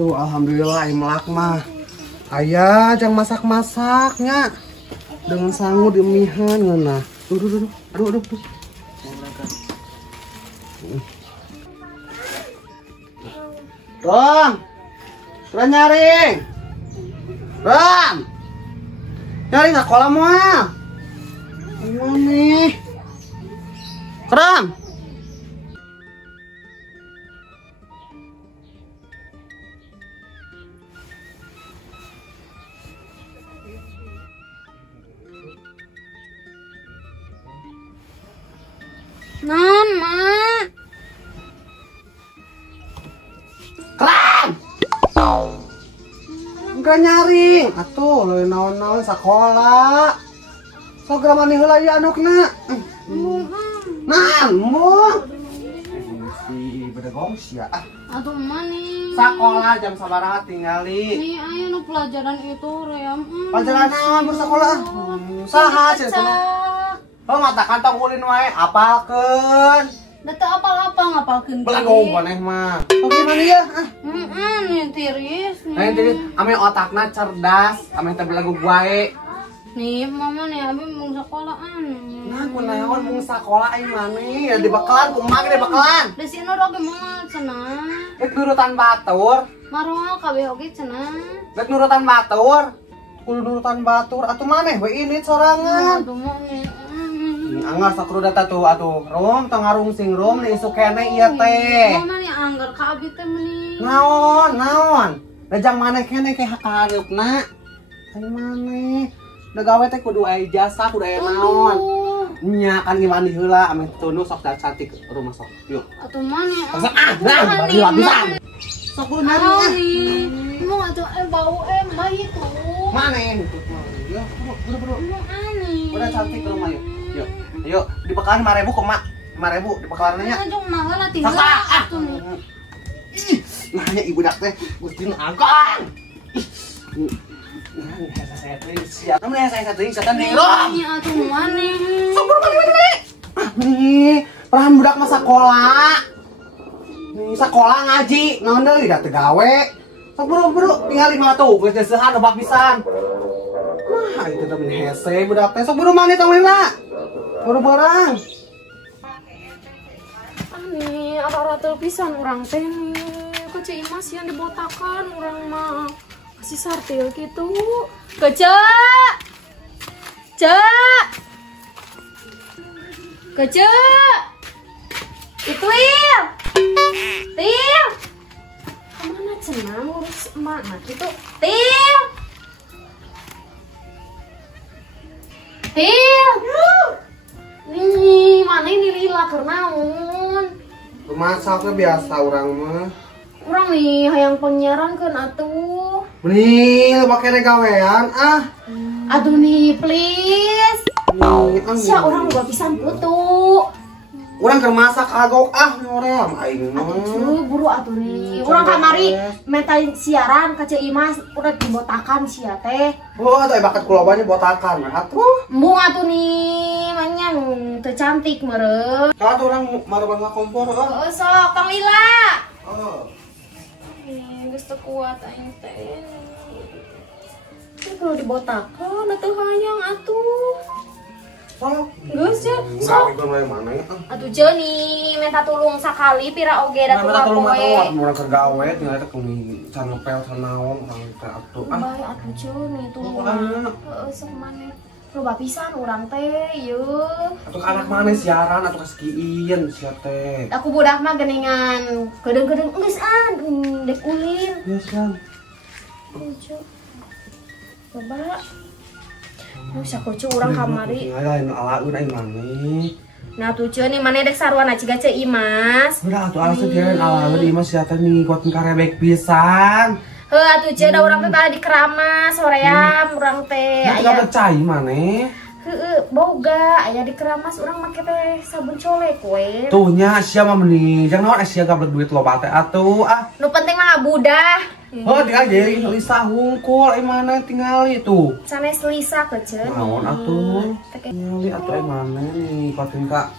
Tuh alhamdulillah melak mah. Ayah jangan masak-masaknya. Dengan sangu demihan ngena. Aduh. Rom. Sudah nyaring. Rom. Nyaring sekolah moal. Gimana nih? Rom. Mama. Keren. Enggak nyaring. Atuh leuwih naon-naon sakola. Sogra mani heula ieu anukna. Naon mu? Si bedegong sia. Atuh mani. Sakola jam sabaraha tingali. Nih aya nu pelajaran itu ream. Pelajaran naon bersakola? Saha cenah cenah. Oh mata kantong ulin wae apalkeun. Da teu apal-apal ngapalkeun. Belagu maneh mah. Oke mana ya? Nih tiris. Nih tiris ame otakna cerdas, ame teh belagu wae. Nih mama nih abi mau sekolahan. Nah, kunaon mau sakola ai maneh? Ya di bakalan kumaha di bakalan. Da sieun oge mah cenah. Rek nurutan batur. Maroal kabeh oge cenah. Rek nurutan batur. Kudu nurutan batur atuh maneh we ini sorangan. Aduh mah nih. Anggar sakru data tuh atuh. Rom tong ngarungsing rom nih isu kene ieu teh. Mama nih anggar ka abi teh meni. Naon? Lajang maneh kene ke hakareupna. Ai maneh. Da gawe teh kudu aya jasa, kudu aya naon. Nya kan gimana heula ame tunu sok cantik rumah sok. Yuk. Atuh mah nih. Nah, bari habisan. Sok kudu nyari. Mau atuh bau bayi tuh. Mana ini? Yuk, buru. Udah cantik rumah yuk. Yuk, di bakalan 5.000 kok, Mak. 5.000 di bakalan nya. Anjung naga lah Sok atuh. Nah, nya ibu dak teh Gustin angkang. Nah, saya teh siap. Namanya saya teh setan di rom. Nya atuh mane. Sok buru mani. Nih, peran budak mah sakola. Nih, sakola ngaji. Naon deui da teu gawe. Sok buru tinggal 5 tuh, geus deseuhan obak pisan. Nah, itu temen hese budak teh. Sok buru mani tong Lena. Buru barang. Ani ara-ara pisan urang teh ke Cik Imas yang dibotakan urang mah masih sartil gitu. Kecek. Cek. Kecek. Itu Il. Til. Kemana cenah ngurus emak nah gitu. Til. Til. Nih, mana ini lila kernaun. Masaknya biasa orang mah. Kurang nih hayang penyiaran kan atuh. Nih, pakai gawean ah. Aduh nih, please. Sia orang gak pisan putu. Orang keur masak kagok orang aing mah. Atuh buru atuh nih. Urang kamari mental siaran ka Cik Imas udah dibotakan sia teh. Oh, atuh bakat kulobanya botakan atuh. Embung atuh nih manyang teu cantik meureun. Kalau orang marabang kompor Heeh sok Kang Lila. Oh. Geus teu kuat aing teh. Teh perlu dibotakan atuh hayang atuh. Sok. Geus ya. Sok. Sok mana ya? Atuh jeuni minta tulung sakali pira oge da Minta tolong poe. orang keur gawe tinggal teh kuning can ngepel can naon urang teh atuh. Bae atuh jeuni tulung. Heeh sok maneh. Loba pisan urang teh ieu. Atuh anak mana siaran atuh kaskieueun sia teh. Aku budak mah geuningan kedeung-kedeung geus dek ulin. Geus kan. Coba. Nu sakucu urang kamari. Lain alaeun aing maneh. Nah tuh nih maneh dek sarwana ciga Cik Imas. Udah atuh alasan kirain alaeun ieu mah sia teh ningkuatkeun karebek pisan. Heuh atuh da urang teh tadi keramas soream urang teh aya cai maneh. Heuh boga aya di keramas urang make teh sabun colek we. Tuh nya sia mah mending jangan naon sia gablek duit loba teh atuh ah. Nu penting mah budah. Oh tinggal jadi Lisa hungkul mana tinggal itu. Sanes Lisa keceun. Naon atuh? Ningali atuh mana nih kuatin Kak.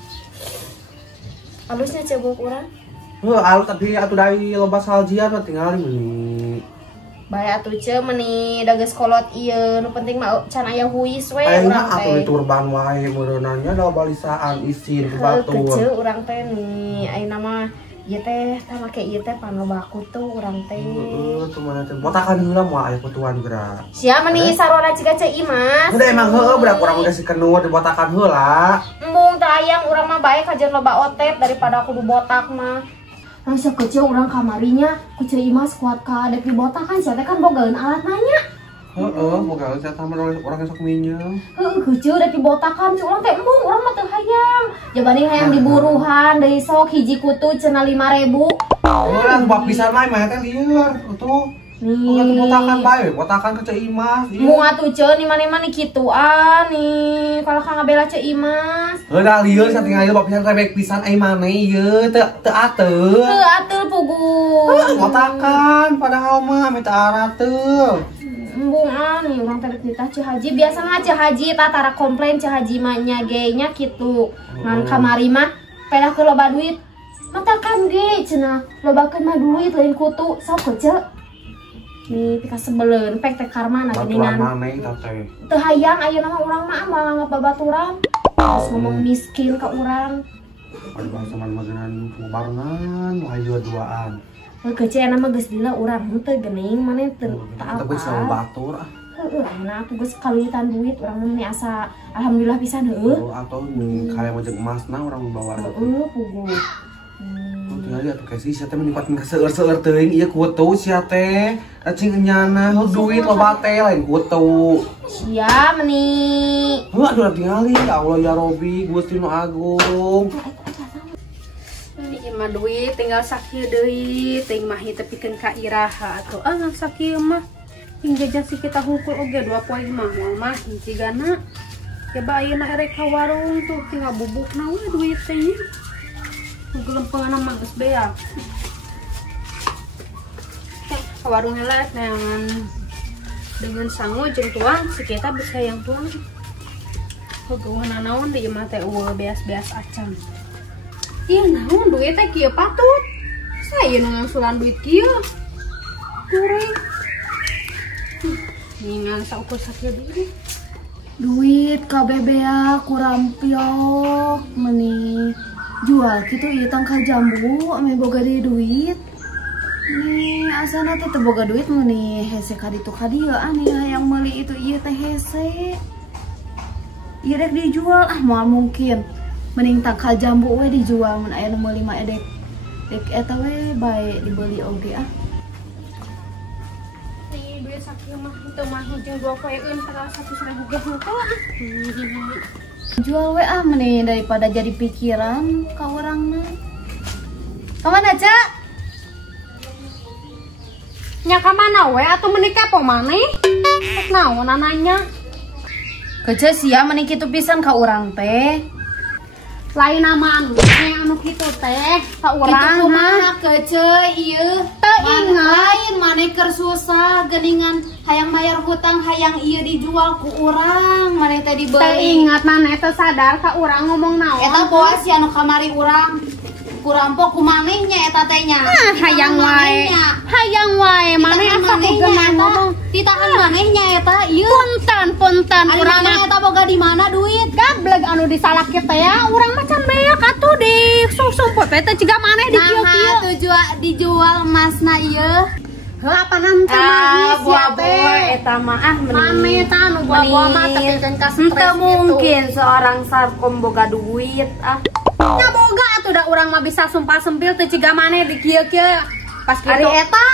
Halusnya cebok urang. Alus tapi atuh dari loba saljian tinggal meuni. Bae atuh ce meuni dageus kolot ieu, nu penting mah can aya huis we Aing urang atuh teh. diturban wae meureunanya da balisaan isin ke batur. Keceu urang teh nih, ayeuna mah ieu teh tah make ieu teh panobaku tuh urang teh. Heeh, tuh mana teh botakan heula moal aya kutuan geura. Sia meuni sarwana ciga ce Imas. Udah emang heeh budak urang udah sikenuh dibotakan heula. Embung teh hayang urang mah bae kajian loba otet daripada kudu botak mah. Rasa kecil orang kamarinya kucing Imas kuat ka dek dibotak kan sia teh kan bogaeun alat nanya. Heeh, boga saya tah orang sok minjem. Heeh, kecil dek dibotak kan urang teh embung urang mah teu hayang. Jabani hayang diburuhan deui sok hiji kutu cenah 5.000. Urang bab pisan mah teh lieur atuh. Boga teu botakan bae, botakan ke Ceu Imas. Mu atuh ceun ni mana-mana kituan nih. Kalau ka ngabela Ceu Imas. Heudah lieur satingal ieu bab pisan rebek pisan ai maneh ieu teu ateul. Teu ateul pugu. Botakan padahal mah minta arah teu. Embung nih urang teh ditah Ceu Haji biasa mah Ceu Haji tah tara komplain Ceu Haji mah nya ge nya kitu. Ngan kamari mah pedah ke loba duit. Matakan ge cenah lobakeun mah duit lain kutu sok Ceu. Nih pika sebeleun pek teh karmana geuningan. Baturan maneh eta teh. Teu hayang ayeuna mah urang mah moal nganggap babaturan. Terus ngomong miskin ka urang. Pada bahasa man-maganan barengan wahyu duaan. Kecena mah geus dila urang henteu geuning maneh teu Kita geus sama apa. batur ah. Heeh, ayeuna atuh geus kaluitan duit urang mah asa alhamdulillah pisan heueuh. Atau kayak macam emasna orang bawa. Heeh, pugu. Tinggal atuh kasih sia teh menipatkeun ka seueur-seueur teuing ieu kutu sia teh. Acing enyana duit loba teh lain kutu. Sia meuni. Aduh tinggali ya Allah ya Robi Gusti nu Agung. Ini mah duit tinggal sakieu deui, teuing mah ieu tepikeun ka iraha atuh. Ngan sakieu mah ting jajan si kita hungkul oge 2 poe mah moal mah hijigana. Ya ba ayeuna erek ka warung tuh tinggal bubukna we duit teh nya. Gelempengan mah geus beak. Ka warung heula neangan dengan sangu jeung tuang si kita bisa yang tuang. Heueuh naon di imah teh eueuh beas-beas acan. Iya naon duit teh kieu patut. Saya nu ngangsulan duit kieu. Kuring. Ningan saukur sakieu deui. Duit kabebea kurang piok meuni jual kitu ieu tang ka jambu ame boga deui duit. Nih asana teh teu boga duit meuni hese ka ditu ka dieu ani hayang meuli itu ieu teh hese. Ieu rek dijual moal mungkin. Mending tak ka jambu we dijual mun aya nu meuli mah edek dek eta we bae dibeli oge Nih duit sakieu mah teu mah jeung 2 poeun tara 100.000 geus henteu. jual we mending daripada jadi pikiran ka urang mah. Kamana Cak? Nya ka mana we atuh menikah po maneh? Naon nanya? Kece sia mending kitu pisan ka urang teh. Lain nama anu kitu teh ka urang Kitu kumaha kece ieu? Teu inget. Lain maneh keur susah geuningan hayang mayar hutang hayang ieu dijual ku urang maneh teh teu dibeli. inget maneh teu sadar ka urang ngomong naon. Eta boas si anu kamari urang. Kurampok ku manehnya eta teh nya. Hayang wae. Hayang wae maneh asa geunah ngomong. Ditahan manehnya eta ieu. Punten Urang urang mah eta boga di mana duit? gablek anu disalahkeun teh ya urang mah can beak atuh di sumput teh ciga maneh di kieu-kieu. Dijual emasna ieu. Heuh apa nanti mah buah-buah eta mah maneh tah anu buah-buah mah tepikeun ka stres Teu mungkin seorang sarkom boga duit nya boga atuh da urang mah bisa sumpah sempil teh ciga maneh di kieu-kieu pas kitu. Ari eta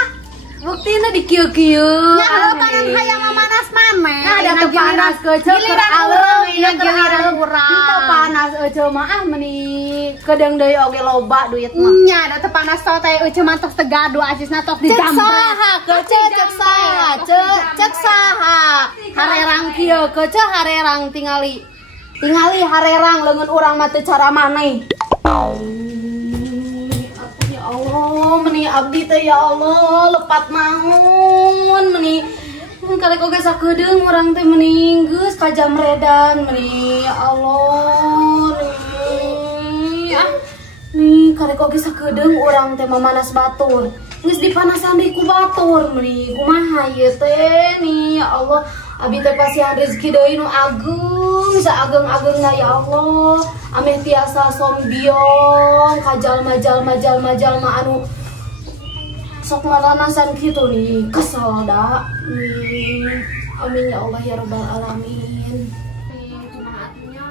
buktina di kieu-kieu. Nya heueuh hayang mamanas maneh. Ada teu panas keceu keur aweung ieu giliran urang. Teu panas euceul mah meuni kedeung deui oge loba duit mah. Nya da teu panas teh teh euceul mah tos teu gaduh asisna tos di Cek jambret. saha keceu cek saha. Harerang kieu keceu harerang tingali harerang leungeun urang mah teu cara maneh. Ya Allah, meni abdi teh ya Allah lepat naon meni kalek oge sakedeung urang teh meni geus ka jamredan meni ya Allah. Nih, karek oge sakedeung urang teh mamanas batur. Geus dipanasan deui ku batur meuli. Kumaha ieu teh nih ya Allah. Abi teh pasihan rezeki deui nu agung, saageng-agengna ya Allah. Ameh tiasa sombiong ka jalma-jalma anu sok maranasan kitu nih. Kesel da. Nih, amin ya Allah ya rabbal alamin. Nih, kumaha atunya?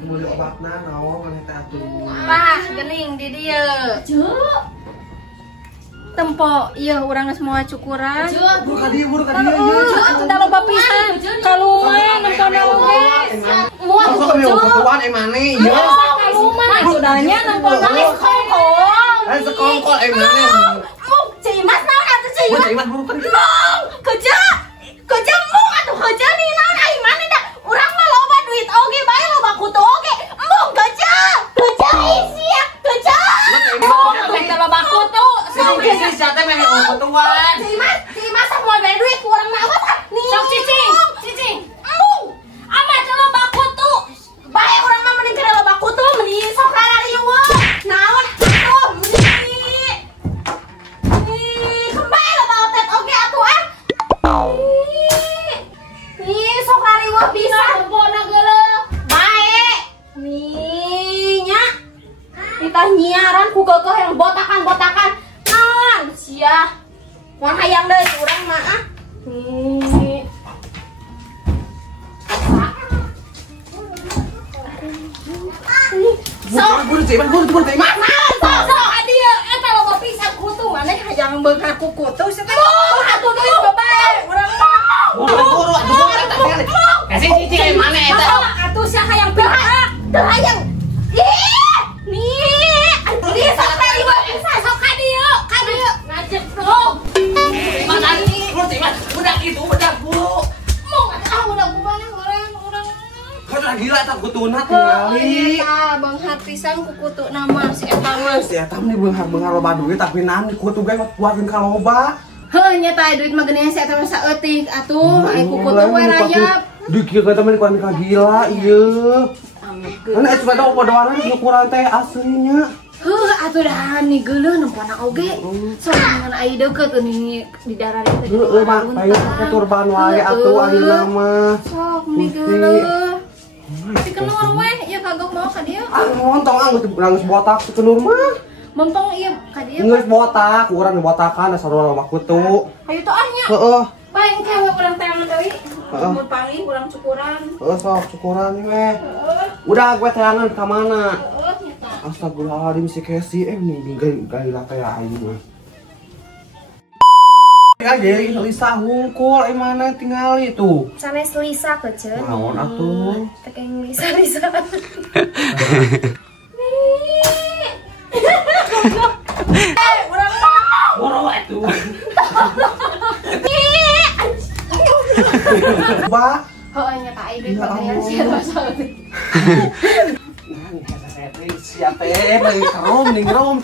Mun obatna naon maneh teh atuh. Mah gening di dieu. Cuk. Tempo ieu urang geus moal cukuran. Buru ka dieu Da loba pisan. Kaluman nempona oge. Mual Masuk ke ketuaan emane ieu. Kaluman sudahnya nempona sekongkol. Sekongkol emane. Mung cimas naon atuh cimas? Mun iman buru ka dieu. Mung kerja mung atuh kerja nih naon ai mana dah urang mah loba duit oge bae loba kutu oge mung kerja isi ya kerja Oh, teh loba kutu. Sisi teh meh ketuaan. cimas mau bae duit kurang mah awas nih Sok cicing. mung amat loba kutu bae urang mah mending kada loba kutu mending sok rarieu naon atuh nih kembali loba otet oge atuh nih sok rarieu bisa Nempona geuleuh. bae nih nya kita nyiaran ku keukeuh yang botakan naon sia mun hayang deui urang mah nih sok Buru ciman buru ciman. sok adieu eta loba pisan kutu maneh hayang beunghar ku kutu sia teh atuh duit bae urang mah Buru atuh. Kasih cicing emane eta. atuh sia hayang pihak teu hayang nih sok tadi bae pisan sok ka dieu ngajak sok Ciman ani, buru ciman. Budak itu budak buru. mau udah kumaha urang Kada gila tak kutuna tingali. Eta beunghar pisan ku kutu nama si eta mah. Si eta mah beunghar loba duit tapi naon kutu ge buatkeun ka loba. Heuh nya tah duit mah geuning si eta mah saeutik atuh ai ku kutu we rayap. Dikir kata mah kuan ka gila ieu. Ana sepeda podoana ukuran teh aslinya. Heuh atuh dah nih geuleuh nempona oge sorangan ai deukeut nih di daerah itu Heeh mah aya pake turban wae atuh ayeuna mah. Sok nih geuleuh. Dikenur we ieu kagok mau ka dieu. Ah montong geus botak kenur mah. Montong ieu ka dieu. Geus botak, urang botakan sarua loba kutu. Hayu teu nya. Heeh. Bae engke we urang teh deui. Heeh. Mun panggih urang cukuran. Heeh sok syukuran we. Udah gue teangan ka mana? Heuh nya tah. Astagfirullahaladzim si Casey nih gaya teh aing mah. Aja Lisa hungkul mana tinggal itu. sanes Lisa keceun Naon atuh? tekeng Lisa urang mah Boro atuh. Ba, Heuh nya tah ai duit Ya bagian Allah. si eta saeutik. siapa teh, kerom nih kerom